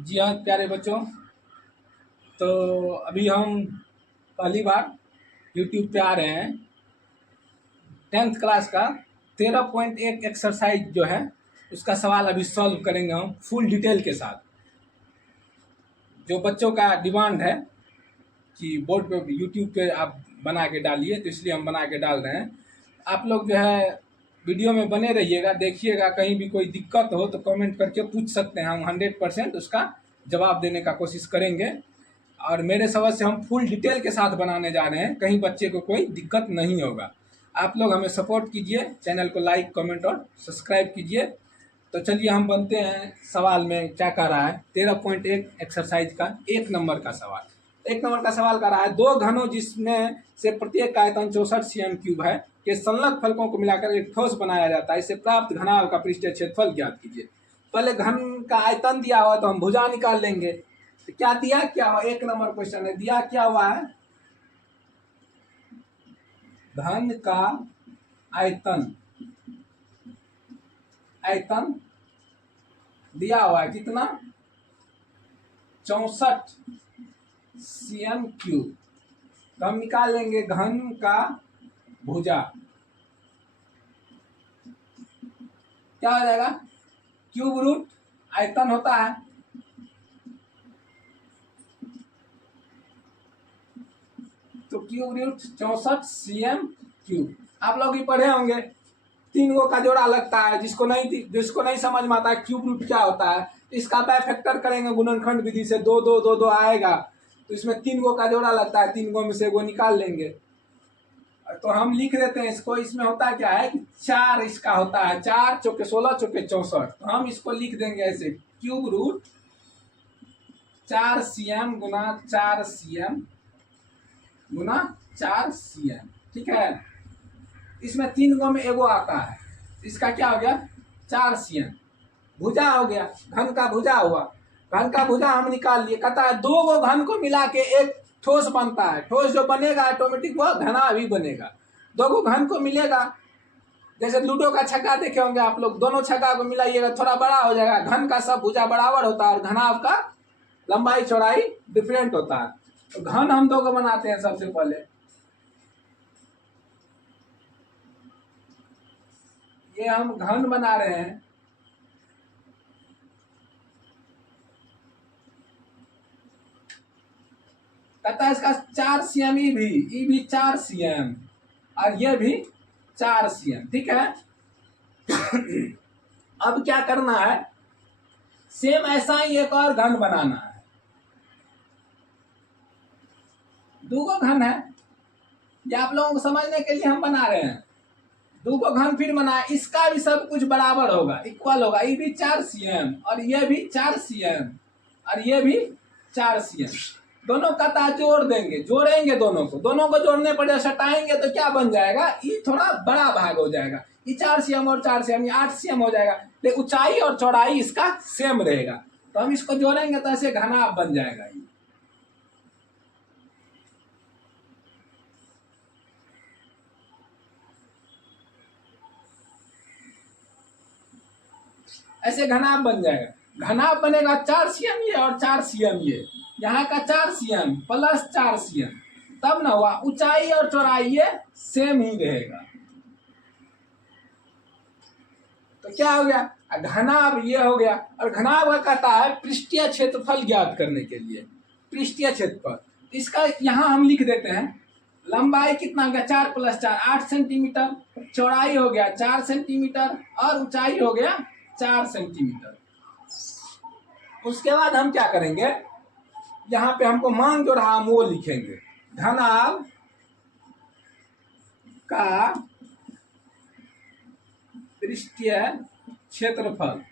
जी हाँ प्यारे बच्चों, तो अभी हम पहली बार यूट्यूब पे आ रहे हैं। 10th क्लास का 13.1 एक्सरसाइज जो है उसका सवाल अभी सॉल्व करेंगे हम फुल डिटेल के साथ। जो बच्चों का डिमांड है कि बोर्ड पे यूट्यूब पे आप बना के डालिए, तो इसलिए हम बना के डाल रहे हैं। आप लोग जो है वीडियो में बने रहिएगा, देखिएगा। कहीं भी कोई दिक्कत हो तो कमेंट करके पूछ सकते हैं, हम 100% उसका जवाब देने का कोशिश करेंगे। और मेरे समझ से हम फुल डिटेल के साथ बनाने जा रहे हैं, कहीं बच्चे को कोई दिक्कत नहीं होगा। आप लोग हमें सपोर्ट कीजिए, चैनल को लाइक कमेंट और सब्सक्राइब कीजिए। तो चलिए हम बनते हैं। सवाल में क्या कह रहा है, 13.1 एक्सरसाइज का 1 नंबर का सवाल। 1 नंबर का सवाल कर रहा है, दो घनों जिसमें से प्रत्येक का आयतन 64 cm³ है के संलग्न फलकों को मिलाकर एक ठोस बनाया जाता है। इससे प्राप्त घनाभ का पृष्ठीय क्षेत्रफल ज्ञात कीजिए। पहले घन का आयतन दिया हुआ तो हम भुजा निकाल लेंगे। तो क्या दिया, क्या हुआ, 1 नंबर क्वेश्चन है, दिया क्या हुआ है, घन का आयतन। आयतन दिया हुआ है कितना, 64 cm³। तो हम निकाल लेंगे घन का भुजा। क्या हो जाएगा, क्यूब रूट आयतन होता है, तो क्यूब रूट 64 cm³। आप लोग ही पढ़े होंगे, 3 का जोड़ा लगता है। जिसको नहीं समझ में आता है क्यूब रूट क्या होता है, इसका बाइफैक्टर करेंगे गुणनखंड विधि से, 2 2 2 2 आएगा। तो इसमें 3 का जोड़ा लगता है, 3 में से वो निकाल लेंगे। तो हम लिख देते हैं इसको। इसमें होता क्या है कि 4 इसका होता है, 4 चौके 16 चौके 64। तो हम इसको लिख देंगे ऐसे, क्यूब रूट 4 cm गुना 4 cm गुना 4 cm। ठीक है, इसमें 3 में एगो आता है, इसका क्या हो गया, 4 cm। भुजा हो गया, घन का भुजा हुआ। घन का भुजा हम निकाल लिए। कहता है 2 घन को मिला के एक ठोस बनता है। ठोस जो बनेगा ऑटोमेटिक वो घना भी बनेगा। 2 घन को मिलेगा, जैसे लूडो का छक्का देखे होंगे आप लोग, दोनों छक्का को मिलाइएगा थोड़ा बड़ा हो जाएगा। घन का सब भुजा बराबर होता है और घनाभ का लंबाई चौड़ाई डिफरेंट होता है। तो घन हम 2 बनाते हैं। सबसे पहले ये हम घन बना रहे हैं। कहता है इसका 4 cm, ई भी 4 cm और ये भी 4 cm। ठीक है, अब क्या करना है, सेम ऐसा ही एक और घन बनाना है। 2 घन है, ये आप लोगों को समझने के लिए हम बना रहे हैं। 2 घन फिर बनाए, इसका भी सब कुछ बराबर होगा, इक्वल होगा। ये भी 4 cm और ये भी 4 cm और ये भी 4 cm। दोनों का ता जोड़ देंगे, जोड़ेंगे दोनों को जोड़ने पर जब सटाएंगे तो क्या बन जाएगा, ये थोड़ा बड़ा भाग हो जाएगा। ये 4 cm और 4 cm, ये 8 cm हो जाएगा। लेकिन ऊंचाई और चौड़ाई इसका सेम रहेगा। तो हम इसको जोड़ेंगे तो ऐसे घनाभ बन जाएगा। ये ऐसे घनाभ बन जाएगा। घनाभ बनेगा 4 cm ये और 4 cm ये, यहाँ का 4 cm प्लस 4 cm, तब ना हुआ, ऊंचाई और चौड़ाई ये सेम ही रहेगा। तो क्या हो गया, घनाभ ये हो गया। और घनाभ का कहता है पृष्ठीय क्षेत्रफल ज्ञात करने के लिए। पृष्ठीय क्षेत्रफल इसका यहाँ हम लिख देते हैं। लंबाई कितना हो गया, 4 + 4 8 सेंटीमीटर, चौड़ाई हो गया 4 सेंटीमीटर और ऊंचाई हो गया 4 सेंटीमीटर। उसके बाद हम क्या करेंगे, यहाँ पे हमको मान जो रहा हम वो लिखेंगे। घनाभ का पृष्ठीय क्षेत्रफल,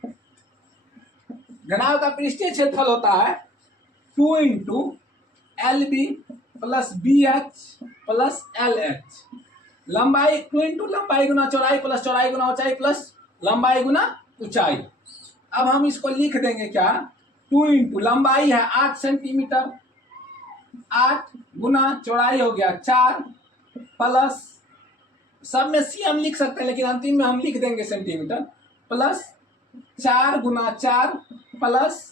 घनाभ का पृष्ठीय क्षेत्रफल होता है 2 × LB + BH + LH। लंबाई 2 × लंबाई गुना चौड़ाई प्लस चौड़ाई गुना ऊंचाई प्लस लंबाई गुना ऊंचाई। अब हम इसको लिख देंगे क्या, 2 × लंबाई है 8 सेंटीमीटर, 8 गुना चौड़ाई हो गया 4 प्लस, सब में सी हम लिख सकते हैं लेकिन अंतिम में हम लिख देंगे सेंटीमीटर, प्लस 4 × 4 प्लस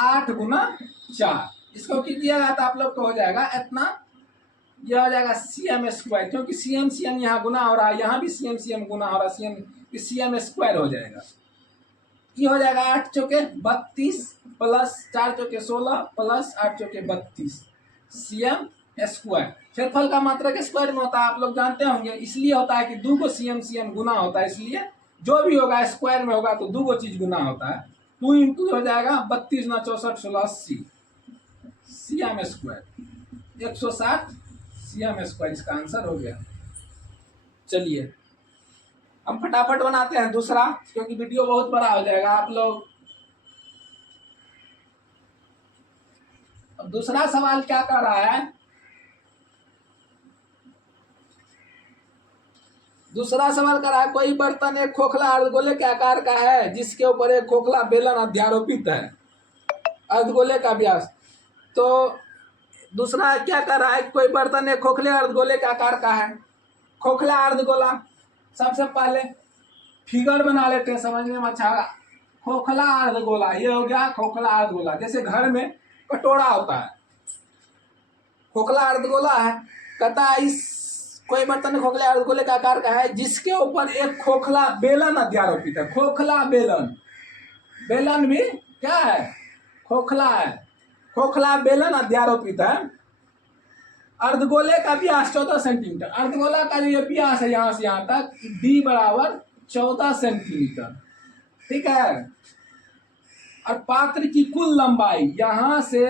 8 गुना 4, इसको कीजिएगा तो आप लोग को हो जाएगा इतना, यह हो जाएगा CM स्क्वायर, क्योंकि CM CM यहाँ गुना हो रहा है, यहाँ भी CM CM गुना हो रहा है, CM स्क्वायर हो जाएगा। ये हो जाएगा 8 चौके 32 प्लस 4 चौके 16 प्लस 8 चौके 32 CM स्क्वायर। क्षेत्रफल का मात्रक स्क्वायर में होता है, आप लोग जानते होंगे, इसलिए होता है कि 2 को CM CM गुना होता है, इसलिए जो भी होगा स्क्वायर में होगा तो 2 को चीज गुना होता है। 2 इंटू हो जाएगा 32 ना 64 16 80 CM स्क्वायर, 160 CM स्क्वायर इसका आंसर हो गया। चलिए हम फटाफट बनाते हैं दूसरा, क्योंकि वीडियो बहुत बड़ा हो जाएगा आप लोग। अब दूसरा सवाल क्या कर रहा है, दूसरा सवाल कर रहा है, कोई बर्तन एक खोखला अर्धगोले के आकार का है जिसके ऊपर एक खोखला बेलन अध्यारोपित है, अर्धगोले का व्यास। तो दूसरा क्या कर रहा है, कोई बर्तन एक खोखले अर्धगोले के आकार का है, खोखला अर्धगोला। सबसे पहले फिगर बना लेते हैं, समझने में अच्छा। खोखला अर्धगोला, ये हो गया खोखला अर्धगोला, जैसे घर में कटोरा होता है, खोखला अर्धगोला है। कहता है इस कोई बर्तन खोखले अर्धगोले का आकार का है जिसके ऊपर एक खोखला बेलन अध्यारोपित है। खोखला बेलन, बेलन भी क्या है, खोखला है, खोखला बेलन अध्यारोपित है। अर्धगोले का व्यास 14 सेंटीमीटर, अर्धगोला का जो ये व्यास है यहाँ से यहाँ तक D बराबर 14 सेंटीमीटर, ठीक है। और पात्र की कुल लंबाई यहाँ से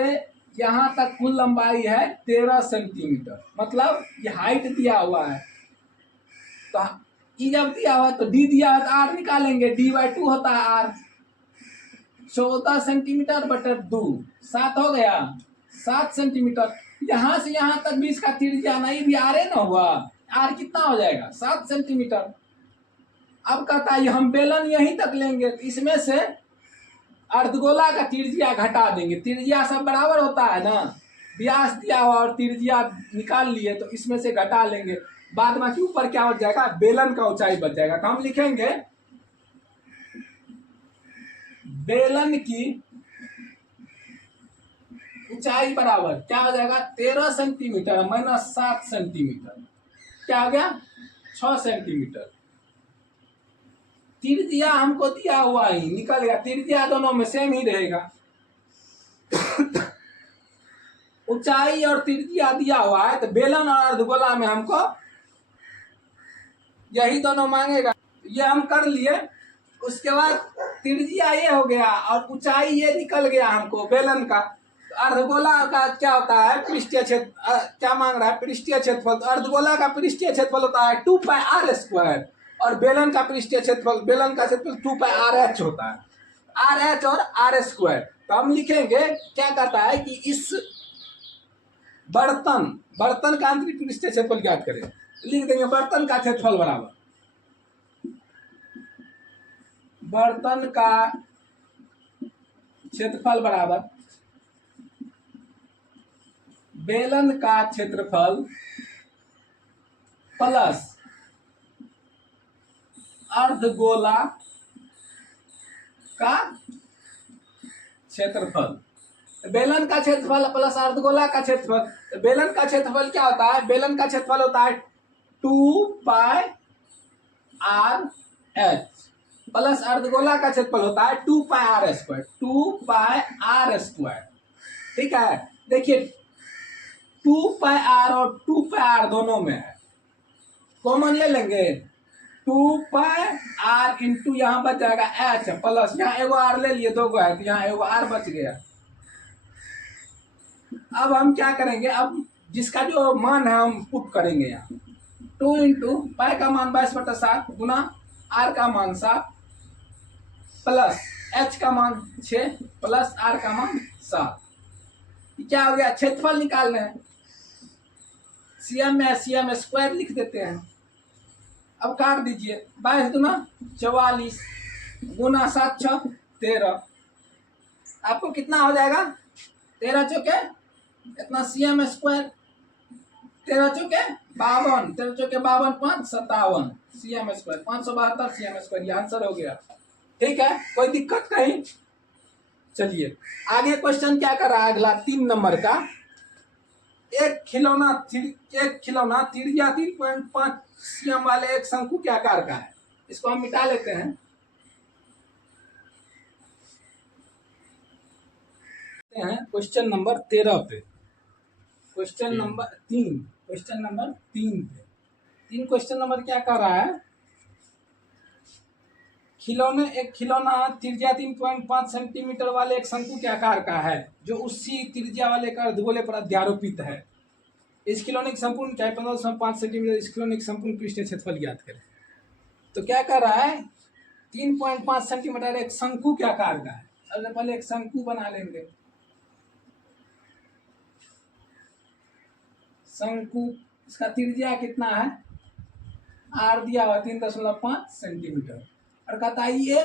यहाँ तक कुल लंबाई है 13 सेंटीमीटर, मतलब ये हाइट दिया हुआ है, तो E जब दिया हुआ तो D दिया है तो R निकालेंगे, D/2 होता है R। 14 सेंटीमीटर बटे 2 7 हो गया, 7 सेंटीमीटर। यहाँ से यहाँ तक भी इसका त्रिज्या नहीं भी R है ना हुआ, R कितना हो जाएगा 7 सेंटीमीटर। अब कहता है हम बेलन यहीं तक लेंगे, इसमें से अर्धगोला का त्रिज्या घटा देंगे, त्रिज्या सब बराबर होता है ना, व्यास दिया हुआ और त्रिज्या निकाल लिए तो इसमें से घटा लेंगे, बाद बाकी ऊपर क्या हो जाएगा, बेलन का ऊंचाई बच जाएगा। तो हम लिखेंगे बेलन की ऊंचाई बराबर क्या हो जाएगा, 13 सेंटीमीटर माइनस 7 सेंटीमीटर, क्या हो गया 6 सेंटीमीटर। त्रिज्या हमको दिया हुआ ही निकल गया, त्रिज्या दोनों में सेम ही रहेगा। ऊंचाई और त्रिज्या दिया हुआ है तो बेलन और अर्धगोला में हमको यही दोनों मांगेगा, ये हम कर लिए। उसके बाद त्रिज्या ये हो गया और ऊंचाई ये निकल गया हमको बेलन का। तो अर्धगोला का क्या होता है, पृष्ठीय क्षेत्र क्या मांग रहा है, पृष्ठीय क्षेत्रफल। तो अर्धगोला का पृष्ठीय क्षेत्रफल होता है 2πr² और बेलन का पृष्ठीय क्षेत्रफल, बेलन का क्षेत्रफल 2πrh होता है, RH और R²। तो हम लिखेंगे क्या कहता है कि इस बर्तन का आंतरिक पृष्ठीय क्षेत्रफल ज्ञात करें, लिख देंगे बर्तन का क्षेत्रफल बराबर बर्तन का क्षेत्रफल बराबर बेलन का क्षेत्रफल प्लस अर्धगोला का क्षेत्रफल। बेलन का क्षेत्रफल प्लस अर्धगोला का क्षेत्रफल। बेलन का क्षेत्रफल क्या होता है, बेलन का क्षेत्रफल होता है 2πrh प्लस अर्धगोला का क्षेत्रफल होता है 2πr², 2πr², ठीक है। देखिए 2πr और 2πr दोनों में है, कॉमन ले लेंगे, 2πr इंटू यहाँ बच जाएगा h प्लस यहाँ एगो r ले लिए, 2 गो है तो यहाँ एगो r बच गया। अब हम क्या करेंगे, अब जिसका जो मान है हम पुट करेंगे यहाँ, 2 इंटू पाई का मान 22/7 गुना r का मान 7 प्लस h का मान 6 प्लस r का मान 7। क्या हो गया, क्षेत्रफल निकालना है, CM में CM स्क्वायर लिख देते हैं। अब काट दीजिए, 22 दूना 44 गुना 7 6 13, आपको कितना हो जाएगा, 13 चौके इतना CM स्क्वायर, 13 चौके 52, 13 चौके 52 5 57 CM स्क्वायर, 572 CM स्क्वायर, ये आंसर हो गया। ठीक है, कोई दिक्कत नहीं। चलिए आगे क्वेश्चन क्या कर रहा है, अगला 3 नंबर का। एक खिलौना त्रिज्या 3.5 cm वाले एक शंकु के आकार का है। इसको हम मिटा लेते हैं। क्वेश्चन नंबर 13 पे, क्वेश्चन नंबर 3 पे 3 क्वेश्चन नंबर क्या कर रहा है, एक खिलौना त्रिज्या 3.5 सेंटीमीटर वाले एक शंकु के आकार का है जो उसी त्रिज्या वाले का अर्धगोले पर अध्यारोपित है। इस खिलौने की संपूर्ण ऊंचाई 15.5 सेंटीमीटर। इस खिलौने की संपूर्ण पृष्ठीय क्षेत्रफल ज्ञात करें। तो क्या कर रहा है, 3.5 सेंटीमीटर एक शंकु के आकार का है। सबसे पहले एक शंकु बना लेंगे। शंकु, इसका त्रिज्या कितना है, आर दिया हुआ 3.5 सेंटीमीटर, और कहता है ये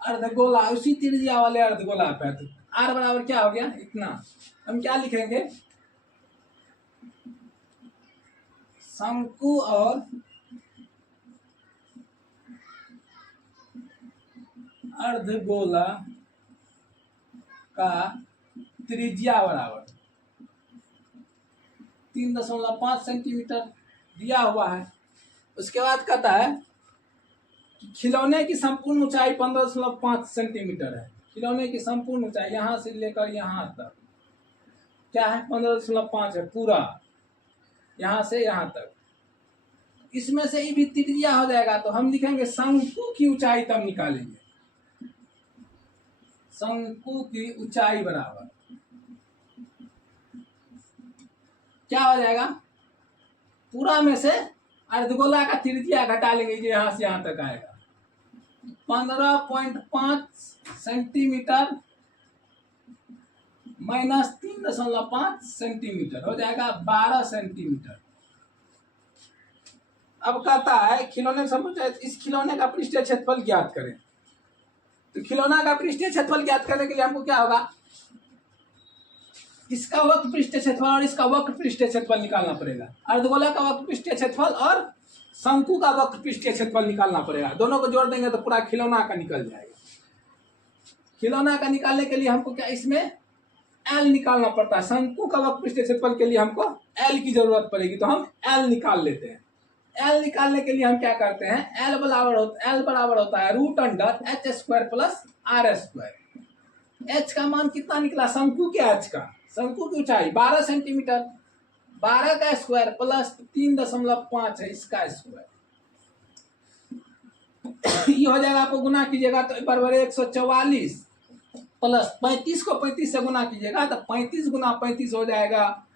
अर्धगोला उसी त्रिज्या वाले अर्धगोला पे है। तो आर बराबर क्या हो गया, इतना। हम क्या लिखेंगे, शंकु और अर्धगोला का त्रिज्या बराबर 3.5 सेंटीमीटर दिया हुआ है। उसके बाद कहता है कि खिलौने की संपूर्ण ऊंचाई 15.5 सेंटीमीटर है। खिलौने की संपूर्ण ऊंचाई यहां से लेकर यहां तक क्या है, 15.5 है पूरा, यहां से यहां तक। इसमें से ही भी त्रिज्या हो जाएगा, तो हम लिखेंगे शंकु की ऊंचाई तब निकालेंगे। शंकु की ऊंचाई बराबर क्या हो जाएगा, पूरा में से अर्धगोला का त्रिज्या घटा लेंगे, जो यहां से यहां तक आएगा 15.5 सेंटीमीटर माइनस 3.5 सेंटीमीटर हो जाएगा 12 सेंटीमीटर। अब कहता है खिलौने इस खिलौने का पृष्ठीय क्षेत्रफल ज्ञात करें। तो खिलौना का पृष्ठीय क्षेत्रफल ज्ञात करने के लिए हमको क्या होगा, इसका वक्र पृष्ठीय क्षेत्रफल और इसका वक्र पृष्ठीय क्षेत्रफल निकालना पड़ेगा। अर्धगोला का वक्र पृष्ठीय क्षेत्रफल और शंकु का वक्र पृष्ठीय क्षेत्रफल निकालना पड़ेगा। दोनों को जोड़ देंगे तो पूरा खिलौना का निकल जाएगा। खिलौना का निकालने के लिए हमको क्या, इसमें एल निकालना पड़ता है। शंकु का वक्र पृष्ठीय क्षेत्रफल के लिए हमको एल की जरूरत पड़ेगी, तो हम एल निकाल लेते हैं। एल निकालने के लिए हम क्या करते हैं, एल बराबर होता है √h² प्लस r²। एच का मान कितना निकला, शंकु के एच का, शंकु की ऊंचाई 12 सेंटीमीटर, 12 का स्क्वायर प्लस 3.5 है इसका स्क्वायर। ये हो जाएगा, आपको गुना कीजिएगा तो बराबर 144 प्लस 35 को 35 से गुना कीजिएगा तो 35 गुना 35 हो जाएगा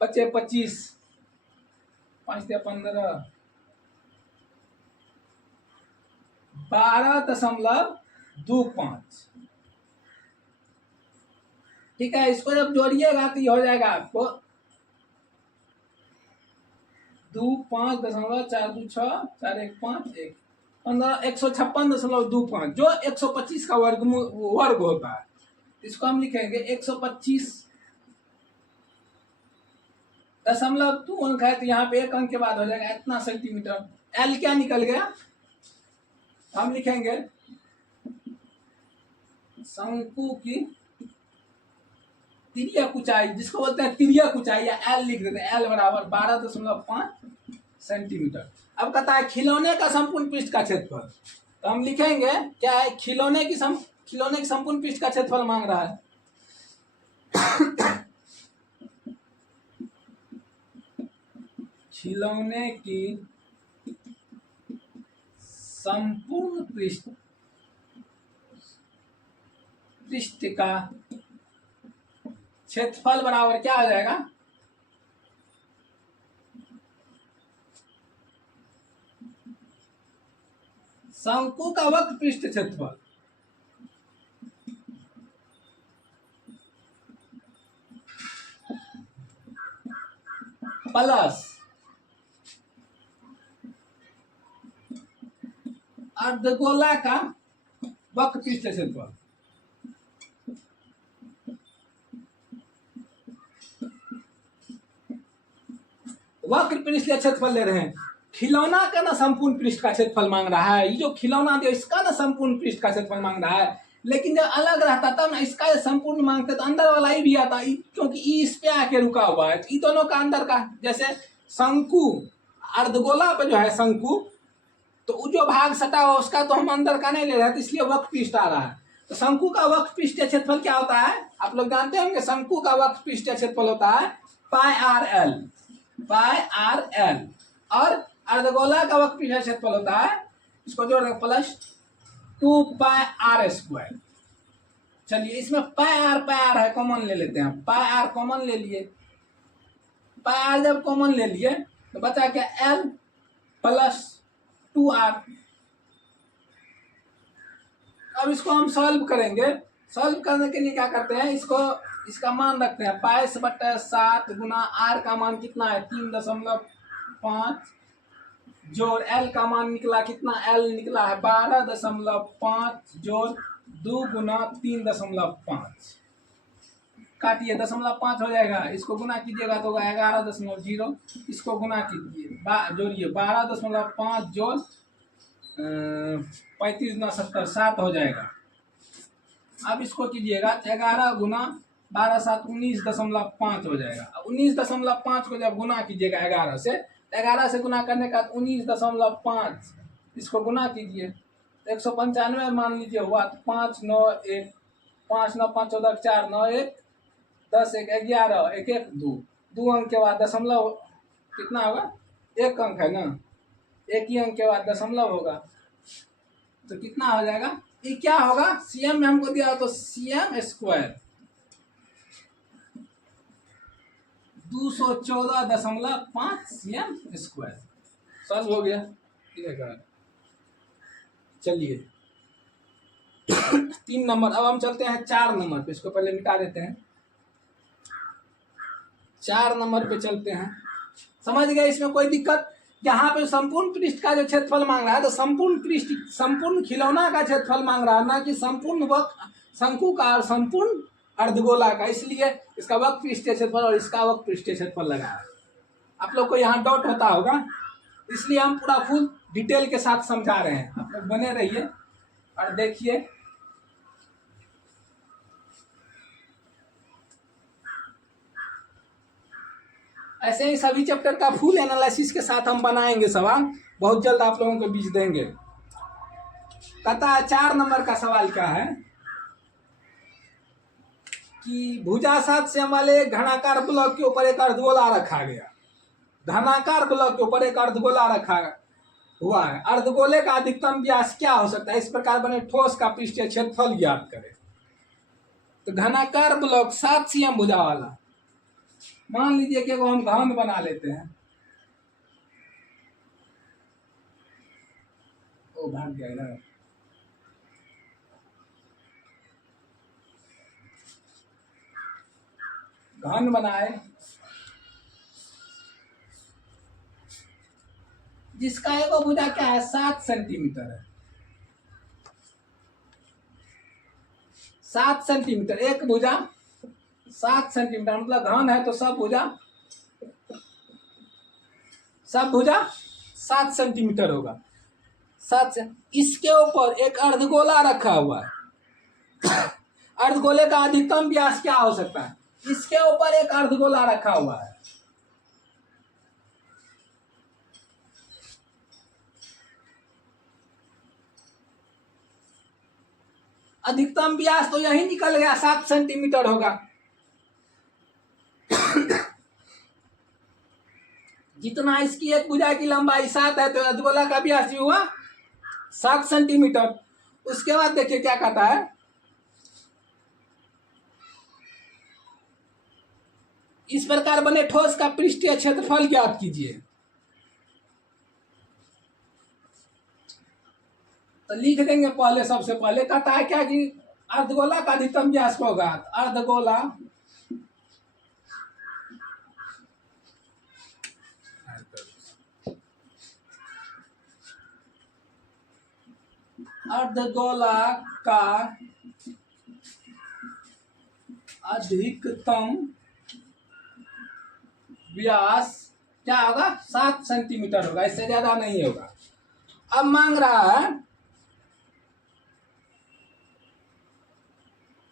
25 5 या 15 12.25। ठीक है, इसको जब जोड़िएगा तो ये हो जाएगा आपको 2 5.426 156.25, जो 125 का वर्ग होता है। इसको हम लिखेंगे 125.2 अंक है, तो यहाँ पे एक अंक के बाद हो जाएगा इतना सेंटीमीटर। एल क्या निकल गया, हम लिखेंगे शंकु की तिर्यक ऊंचाई, जिसको बोलते हैं तिर्यक ऊंचाई, या एल लिख देते हैं। एल बराबर 12.5 सेंटीमीटर। अब कहता है खिलौने का संपूर्ण पृष्ठ का क्षेत्रफल। तो हम लिखेंगे क्या है, खिलौने की संपूर्ण पृष्ठ का क्षेत्रफल मांग रहा है। खिलौने की संपूर्ण पृष्ठ का क्षेत्रफल बराबर क्या हो जाएगा, शंकु का वक्र पृष्ठ क्षेत्रफल प्लस अर्धगोला का वक्र पृष्ठ क्षेत्रफल। वक्र पृष्ठ का क्षेत्रफल ले रहे हैं, खिलौना का ना संपूर्ण पृष्ठ का क्षेत्रफल मांग रहा है। ये जो खिलौना जो इसका ना संपूर्ण पृष्ठ का क्षेत्रफल मांग रहा है, लेकिन जब अलग रहता तब ना इसका संपूर्ण मांगते तो अंदर वाला ही भी आता, क्योंकि ई इस पे आके रुका हुआ है, ई दोनों का अंदर का, जैसे शंकु अर्धगोला पे जो है शंकु, तो जो भाग सटा हुआ उसका तो हम अंदर का नहीं ले रहे हैं, तो इसलिए वक्र पृष्ठ आ रहा है। तो शंकु का वक्र पृष्ठीय क्षेत्रफल क्या होता है, आप लोग जानते होंगे, शंकु का वक्र पृष्ठीय क्षेत्रफल होता है पाई आर एल, पाई आर एल, और अर्धगोला का वक्र पृष्ठीय क्षेत्रफल होता है, इसको जोड़ देंगे प्लस 2 पाई आर स्क्वायर। चलिए इसमें पाई आर है, कॉमन ले लेते हैं, पाई आर कॉमन ले लिए, पाई आर जब कॉमन ले लिए तो बचा क्या, एल प्लस 2r। अब इसको हम सॉल्व करेंगे, सॉल्व करने के लिए क्या करते हैं, इसको इसका मान रखते हैं पाई/7 गुना r का मान कितना है 3.5, जोड़ l का मान निकला कितना, l निकला है 12.5, जोड़ 2 गुना 3.5, काटिए 0.5 हो जाएगा, इसको गुना कीजिएगा तो 11.0, इसको गुना कीजिए जोड़िए 12.5 जोड़ 35 9 70 7 हो जाएगा। अब इसको कीजिएगा 11 गुना 12 7 19.5 हो जाएगा। 19.5 को जब गुना कीजिएगा 11 से, 11 से गुना करने का 19.5, इसको गुना कीजिए 195 मान लीजिए हुआ, तो 5 9 1 5 9 5 14 4 9 1 10 1 11 1 1 2, 2 अंक के बाद दशमलव कितना होगा, 1 अंक है ना, 1 ही अंक के बाद दशमलव होगा, तो कितना हो जाएगा, ये क्या होगा, सीएम में हमको दिया तो CM square 214.5 CM square. Solve हो गया। चलिए 3 नंबर, अब हम चलते हैं 4 नंबर पे, इसको पहले मिटा देते हैं, 4 नंबर पे चलते हैं। समझ गए, इसमें कोई दिक्कत, यहाँ पे संपूर्ण पृष्ठ का जो क्षेत्रफल मांग रहा है, तो संपूर्ण पृष्ठ संपूर्ण खिलौना का क्षेत्रफल मांग रहा है, ना कि संपूर्ण वक्र शंकु का और संपूर्ण अर्धगोला का, इसलिए इसका वक्र पृष्ठीय क्षेत्रफल और इसका वक्र पृष्ठीय क्षेत्रफल लगा है। आप लोग को यहाँ डाउट होता होगा, इसलिए हम पूरा फुल डिटेल के साथ समझा रहे हैं, आप लोग बने रहिए और देखिए। ऐसे ही सभी चैप्टर का फुल एनालिसिस के साथ हम बनाएंगे सवाल, बहुत जल्द आप लोगों को बीच देंगे। कहता है 4 नंबर का सवाल क्या है कि भुजा 7 सेम वाले एक घनाकार ब्लॉक के ऊपर एक अर्धगोला रखा गया, घनाकार ब्लॉक के ऊपर एक अर्धगोला रखा हुआ है, अर्धगोले का अधिकतम व्यास क्या हो सकता है, इस प्रकार बने ठोस का पृष्ठीय क्षेत्रफल ज्ञात करें। तो घनाकार ब्लॉक 7 सीएम भुजा वाला, मान लीजिए कि वो हम घन बना लेते हैं, ओ भाग गया इधर, घन बनाए जिसका एक भुजा क्या है 7 सेंटीमीटर है, 7 सेंटीमीटर एक भुजा 7 सेंटीमीटर, मतलब घन है तो सब भुजा 7 सेंटीमीटर होगा, 7 से। इसके ऊपर एक अर्धगोला रखा हुआ है, अर्धगोले का अधिकतम व्यास क्या हो सकता है, इसके ऊपर एक अर्धगोला रखा हुआ है, अधिकतम व्यास तो यही निकल गया 7 सेंटीमीटर होगा। जितना इसकी एक भुजा की लंबाई 7 है, तो अर्धगोला का व्यास भी हुआ 7 सेंटीमीटर। उसके बाद देखिए क्या कहता है, इस प्रकार बने ठोस का पृष्ठीय क्षेत्रफल ज्ञात कीजिए। तो लिख देंगे पहले, सबसे पहले कहता है क्या कि अर्धगोला का अधिकतम व्यास होगा, अर्धगोला का अधिकतम व्यास क्या होगा 7 सेंटीमीटर होगा, इससे ज्यादा नहीं होगा। अब मांग रहा है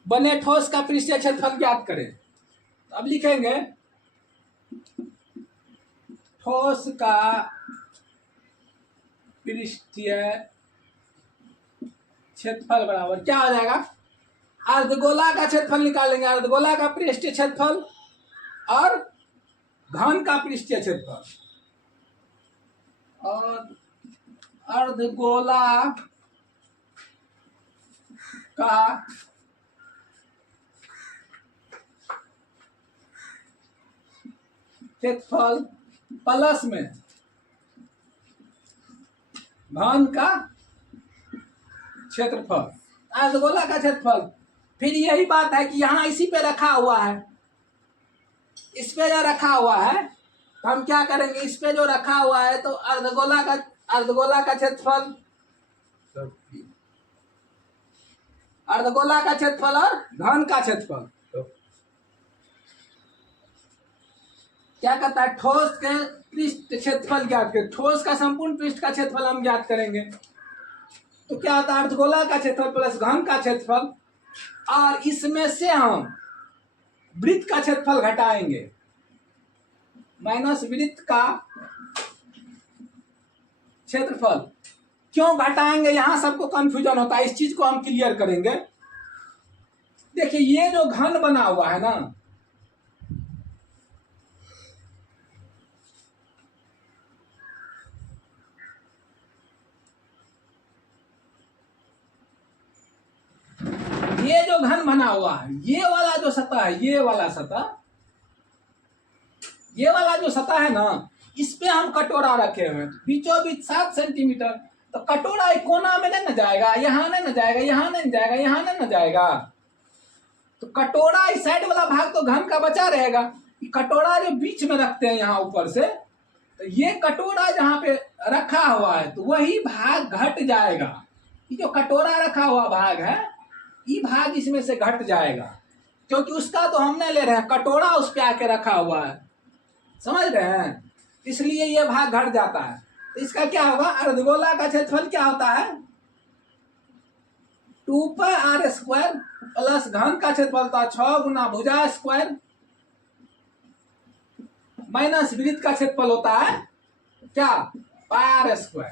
बने ठोस का पृष्ठीय क्षेत्रफल ज्ञात करें। तो अब लिखेंगे ठोस का पृष्ठीय क्षेत्रफल बराबर क्या हो जाएगा, अर्धगोला का क्षेत्रफल निकालेंगे, अर्धगोला का पृष्ठीय क्षेत्रफल और घन का पृष्ठीय क्षेत्रफल, और अर्धगोला का क्षेत्रफल प्लस में घन का क्षेत्रफल, अर्धगोला का क्षेत्रफल। फिर यही बात है कि यहाँ इसी पे रखा हुआ है, इस पे जो रखा हुआ है तो हम क्या करेंगे, इस पे जो रखा हुआ है तो अर्धगोला का क्षेत्रफल, अर्धगोला का क्षेत्रफल और घन का क्षेत्रफल क्या कहता है, ठोस के पृष्ठ क्षेत्रफल ज्ञात करें। ठोस का संपूर्ण पृष्ठ का क्षेत्रफल हम ज्ञात करेंगे तो क्या होता है, अर्धगोला का क्षेत्रफल प्लस घन का क्षेत्रफल, और इसमें से हम वृत्त का क्षेत्रफल घटाएंगे माइनस वृत्त का क्षेत्रफल। क्यों घटाएंगे, यहां सबको कंफ्यूजन होता है, इस चीज को हम क्लियर करेंगे। देखिए ये जो घन बना हुआ है ना, ये जो घन बना हुआ है, ये वाला जो सतह है, ये वाला जो सतह है ना, इस पे हम कटोरा रखे हुए हैं, बीचों बीच 7 सेंटीमीटर। तो कटोरा एक कोना में नहीं न जाएगा, यहाँ नहीं न जाएगा, यहाँ नहीं जाएगा, यहाँ नहीं न जाएगा, तो कटोरा इस साइड वाला भाग तो घन का बचा रहेगा। कटोरा जो बीच में रखते हैं यहाँ ऊपर से, तो ये कटोरा जहाँ पे रखा हुआ है तो वही भाग घट जाएगा। ये जो कटोरा रखा हुआ भाग है, ये भाग इसमें से घट जाएगा, क्योंकि उसका तो हम नहीं ले रहे हैं, कटोरा उस पे आके रखा हुआ है, समझ रहे हैं, इसलिए ये भाग घट जाता है। तो इसका क्या होगा, अर्धगोला का क्षेत्रफल क्या होता है, 2πr² प्लस घन का क्षेत्रफल था 6 गुना भुजा स्क्वायर माइनस वृत्त का क्षेत्रफल होता है क्या, πr²।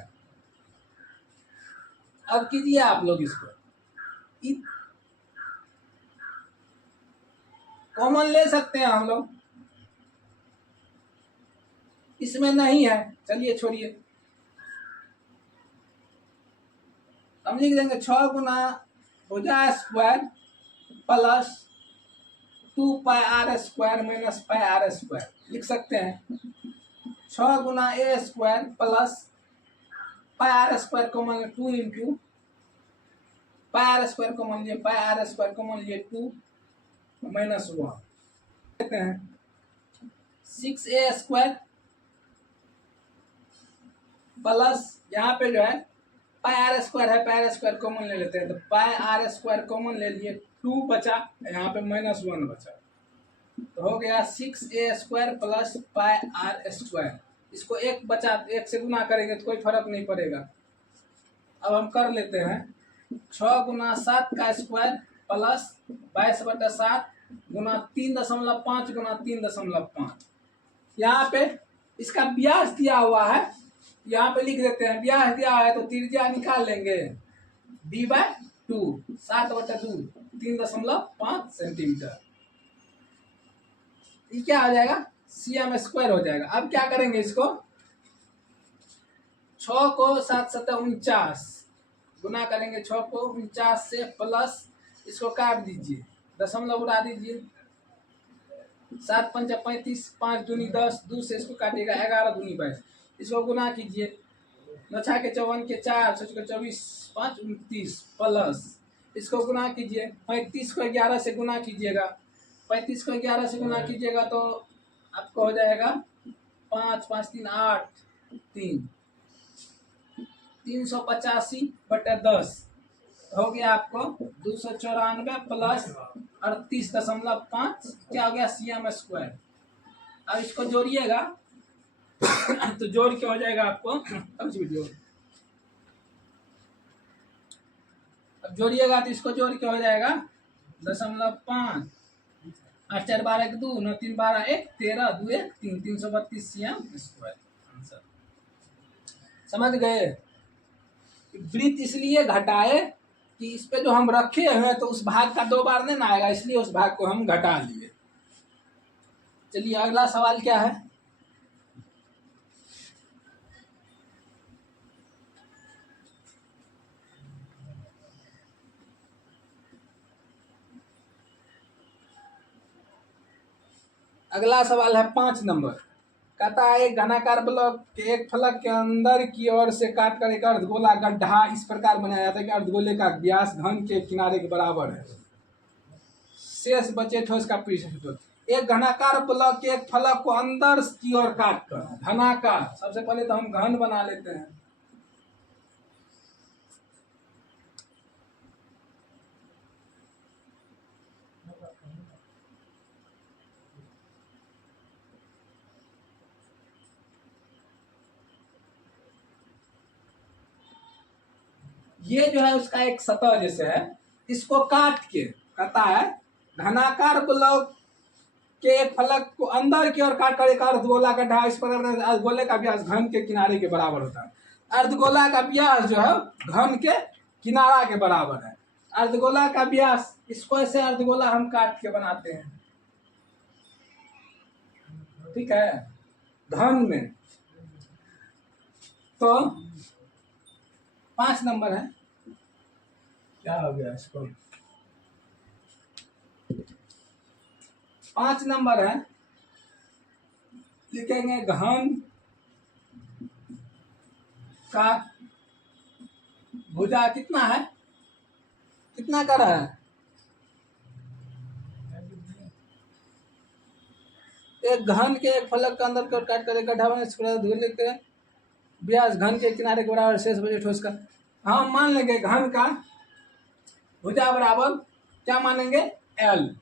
अब कीजिए आप लोग इसको, कॉमन ले सकते हैं हम लोग, इसमें नहीं है, चलिए छोड़िए, हम लिख देंगे 6 गुना भुजा square plus 2πr² minus πr², लिख सकते हैं 6 गुना a² plus πr² common 2 into πr² common लिए, πr² कॉमन लिए 2 माइनस 1 कहते हैं 6a² प्लस यहाँ पे जो है πr² है, πr² कॉमन ले लेते हैं, तो πr² कॉमन ले लिए, 2 बचा, यहाँ पे -1 बचा, तो हो गया 6a² प्लस πr²। इसको 1 बचा, 1 से गुना करेंगे तो कोई फर्क नहीं पड़ेगा। अब हम कर लेते हैं 6 गुना 7 का स्क्वायर प्लस 22/7 गुना 3.5 गुना 3.5। यहाँ पे इसका व्यास दिया हुआ है, यहाँ पे लिख देते हैं, व्यास दिया है तो त्रिज्या निकाल लेंगे d/2, 7/2 3.5 सेंटीमीटर, ये क्या आ जाएगा, cm² हो जाएगा। अब क्या करेंगे, इसको 6 को 7 7 49 गुना करेंगे, 6 को 49 से प्लस इसको काट दीजिए, दशमलव उड़ा दीजिए, 7 पंचा 35, 5 दूनी 10, 2 से इसको काटिएगा 11 दूनी 22, इसको गुना कीजिए, 9 के 54 के 4, 6 के 24, 5 29 प्लस इसको गुना कीजिए, 35 को 11 से गुना कीजिएगा, 35 को 11 से गुना कीजिएगा तो आपको हो जाएगा 5 5 3 8 3 385/10 हो गया आपको 294 प्लस 38.5 क्या हो गया, cm²। अब इसको जोड़िएगा तो जोड़ के हो जाएगा आपको, अब जोड़िएगा तो इसको जोड़ के हो जाएगा 0.5 8 4 12 1 2 9 3 12 1 13 2 1 3 332 cm स्क्वायर आंसर। समझ गए? वृत्त इसलिए घटाए कि इस पे जो हम रखे हुए हैं तो उस भाग का 2 बार नहीं ना आएगा, इसलिए उस भाग को हम घटा लिए। चलिए अगला सवाल क्या है? अगला सवाल है 5 नंबर। कहता है एक घनाकार ब्लॉक के एक फलक के अंदर की ओर से काटकर एक अर्धगोला गड्ढा इस प्रकार बनाया जाता है कि अर्धगोले का व्यास घन के किनारे के बराबर है। शेष बचे ठोस का पृष्ठ। एक घनाकार ब्लॉक के एक फलक को अंदर की ओर काटकर, घनाकार, सबसे पहले तो हम घन बना लेते हैं। ये जो है उसका एक सतह जैसे है, इसको काट के कहता है घनाकार ब्लॉक के एक फलक को अंदर की ओर काटकर एक अर्धगोला का ढाई इस प्रकार अर्धगोले का व्यास घन के किनारे के बराबर होता है। अर्धगोला का व्यास जो है घन के किनारा के बराबर है। अर्धगोला का व्यास, इसको ऐसे अर्धगोला हम काट के बनाते हैं, ठीक है, घन में। तो 5 नंबर है, क्या हो गया इसको, 5 नंबर है, लिखेंगे घन का भुजा कितना है, कितना का रहा है, एक घन के एक फलक के अंदर कर काट कर एक गड्ढा बना धुले के व्यास घन के किनारे के बराबर शेष बचे ठोस का। हम मान लेंगे घन का भुजा बराबर क्या मानेंगे, एल,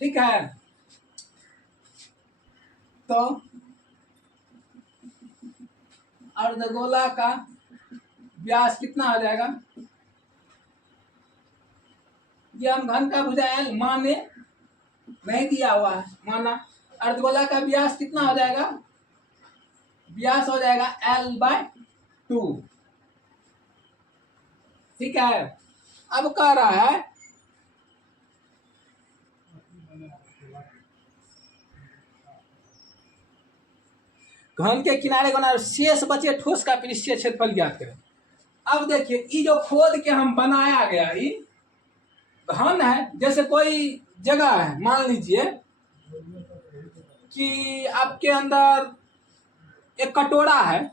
ठीक है। तो अर्धगोला का व्यास कितना हो जाएगा, ये हम घन का भुजा एल माने, नहीं दिया हुआ है, माना। अर्धगोला का व्यास कितना हो जाएगा, व्यास हो जाएगा L/2, ठीक है। अब कह रहा है घन के किनारे को शेष बचे ठोस का पृष्ठीय क्षेत्रफल ज्ञात करें। अब देखिए ये जो खोद के हम बनाया गया ये घन है, जैसे कोई जगह है, मान लीजिए कि आपके अंदर एक कटोरा है,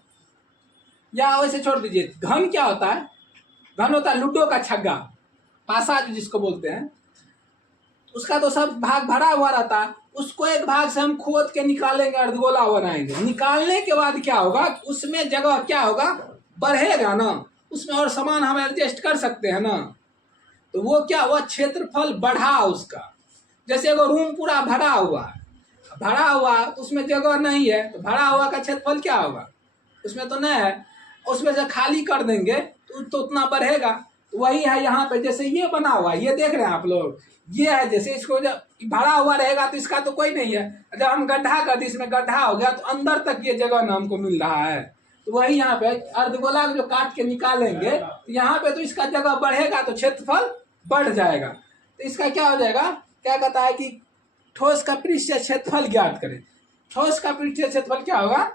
या वैसे छोड़ दीजिए, घन क्या होता है, घन होता है लूडो का छग्गा, पासा जिसको बोलते हैं, उसका तो सब भाग भरा हुआ रहता है, उसको एक भाग से हम खोद के निकालेंगे, अर्धगोला बनाएंगे। निकालने के बाद क्या होगा, उसमें जगह क्या होगा, बढ़ेगा ना, उसमें और सामान हम एडजस्ट कर सकते हैं ना, तो वो क्या हुआ, क्षेत्रफल बढ़ा उसका। जैसे वो रूम पूरा भरा हुआ है, भरा हुआ उसमें जगह नहीं है, तो भरा हुआ का क्षेत्रफल क्या होगा, उसमें तो नहीं है, उसमें से खाली कर देंगे तो उतना बढ़ेगा। तो वही है यहाँ पे, जैसे ये बना हुआ, ये देख रहे हैं आप लोग, ये है, जैसे इसको जब भरा हुआ रहेगा तो इसका तो कोई नहीं है, जब हम गड्ढा कर दी, इसमें गड्ढा हो गया तो अंदर तक ये जगह ना हमको मिल रहा है। तो वही यहाँ पे अर्धगोला जो काट के निकालेंगे तो यहाँ पे तो इसका जगह बढ़ेगा तो क्षेत्रफल बढ़ जाएगा। तो इसका क्या हो जाएगा, क्या कहता है कि ठोस का पृष्ठीय क्षेत्रफल ज्ञात करें। ठोस का पृष्ठीय क्षेत्रफल क्या होगा,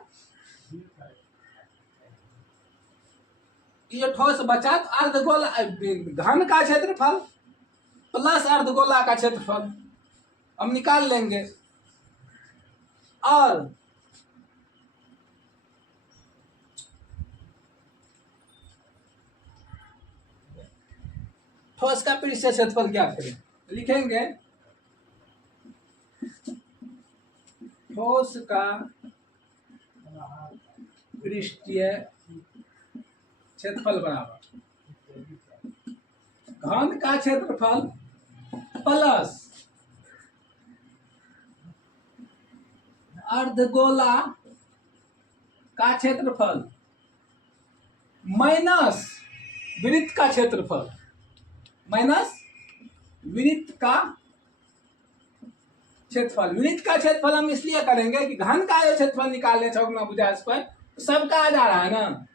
ये ठोस बचा तो अर्धगोला घन का क्षेत्रफल प्लस अर्धगोला का क्षेत्रफल हम निकाल लेंगे, और ठोस का पृष्ठीय क्षेत्रफल क्या करें, लिखेंगे ठोस का पृष्ठीय क्षेत्रफल बराबर घन का क्षेत्रफल प्लस अर्धगोला का क्षेत्रफल माइनस वृत्त का क्षेत्रफल, माइनस वृत्त का क्षेत्रफल। वृत्त का क्षेत्रफल हम इसलिए करेंगे कि घन का जो क्षेत्रफल निकालने 6 गुना भुजा स्क्वायर सबका आ जा रहा है ना,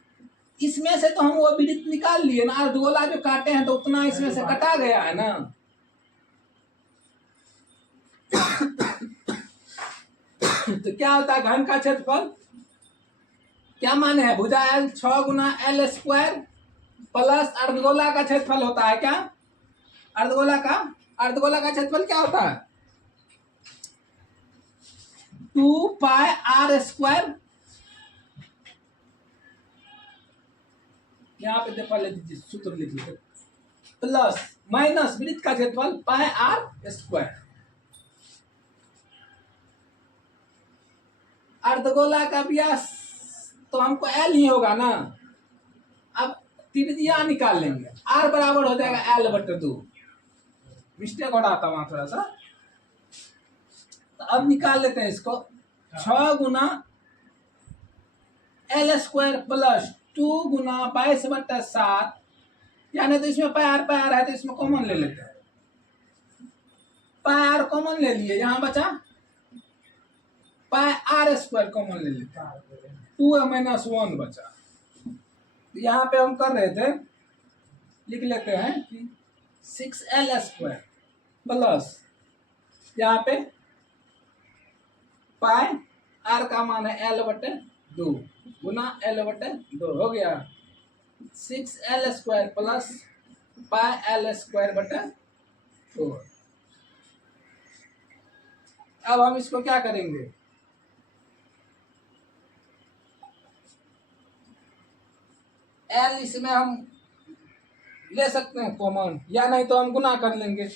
इसमें से तो हम वो वृत्त निकाल लिए ना, अर्धगोला जो काटे हैं तो उतना इसमें से कटा गया है ना। तो क्या होता है घन का क्षेत्रफल, क्या माने है, भुजा एल 6 गुना एल स्क्वायर प्लस अर्धगोला का क्षेत्रफल होता है क्या, अर्धगोला का क्षेत्रफल क्या होता है 2 पाई आर स्क्वायर। यहाँ पे पहले सूत्र लिख लीजिए, प्लस माइनस वृत्त का क्षेत्रफल पाई आर स्क्वायर। अर्धगोला का व्यास तो हमको एल ही होगा ना, अब त्रिज्या निकाल लेंगे, आर बराबर हो जाएगा एल बटे 2। मिस्टेक हो रहा था वहां थोड़ा सा, तो अब निकाल लेते हैं इसको, 6 गुना एल स्क्वायर प्लस 2 गुना 22/7, यानी तो इसमें पाई आर है तो इसमें कॉमन ले लेते हैं, पाई आर कॉमन ले लिए, यहां बचा पाई आर स्क्वायर कॉमन ले लेते हैं, 2 - 1 बचा। यहाँ पे हम कर रहे थे, लिख लेते हैं कि 6l स्क्वायर प्लस यहाँ पे पाई आर का मान है l बटे 2 गुना l बटे 2 हो गया, 6l square plus pi l square बटे 4। अब हम इसको क्या करेंगे, एल इसमें हम ले सकते हैं कॉमन, या नहीं तो हम गुना कर लेंगे,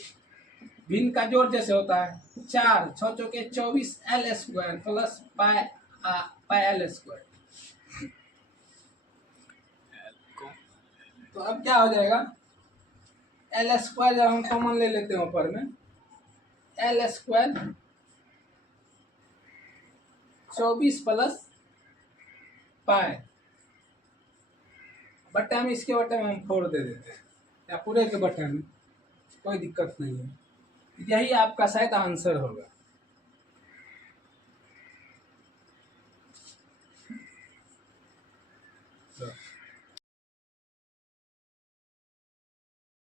भिन्न का जोड़ जैसे होता है, 4 6 चौके 24 L square plus pi L square. तो अब क्या हो जाएगा, एल स्क्वायर जब हम कॉमन ले लेते हैं ऊपर में, एल स्क्वायर 24 प्लस पाई बटे में, इसके बटे में हम 4 दे देते हैं, या पूरे के बटे में, कोई दिक्कत नहीं है। यही आपका शायद आंसर होगा।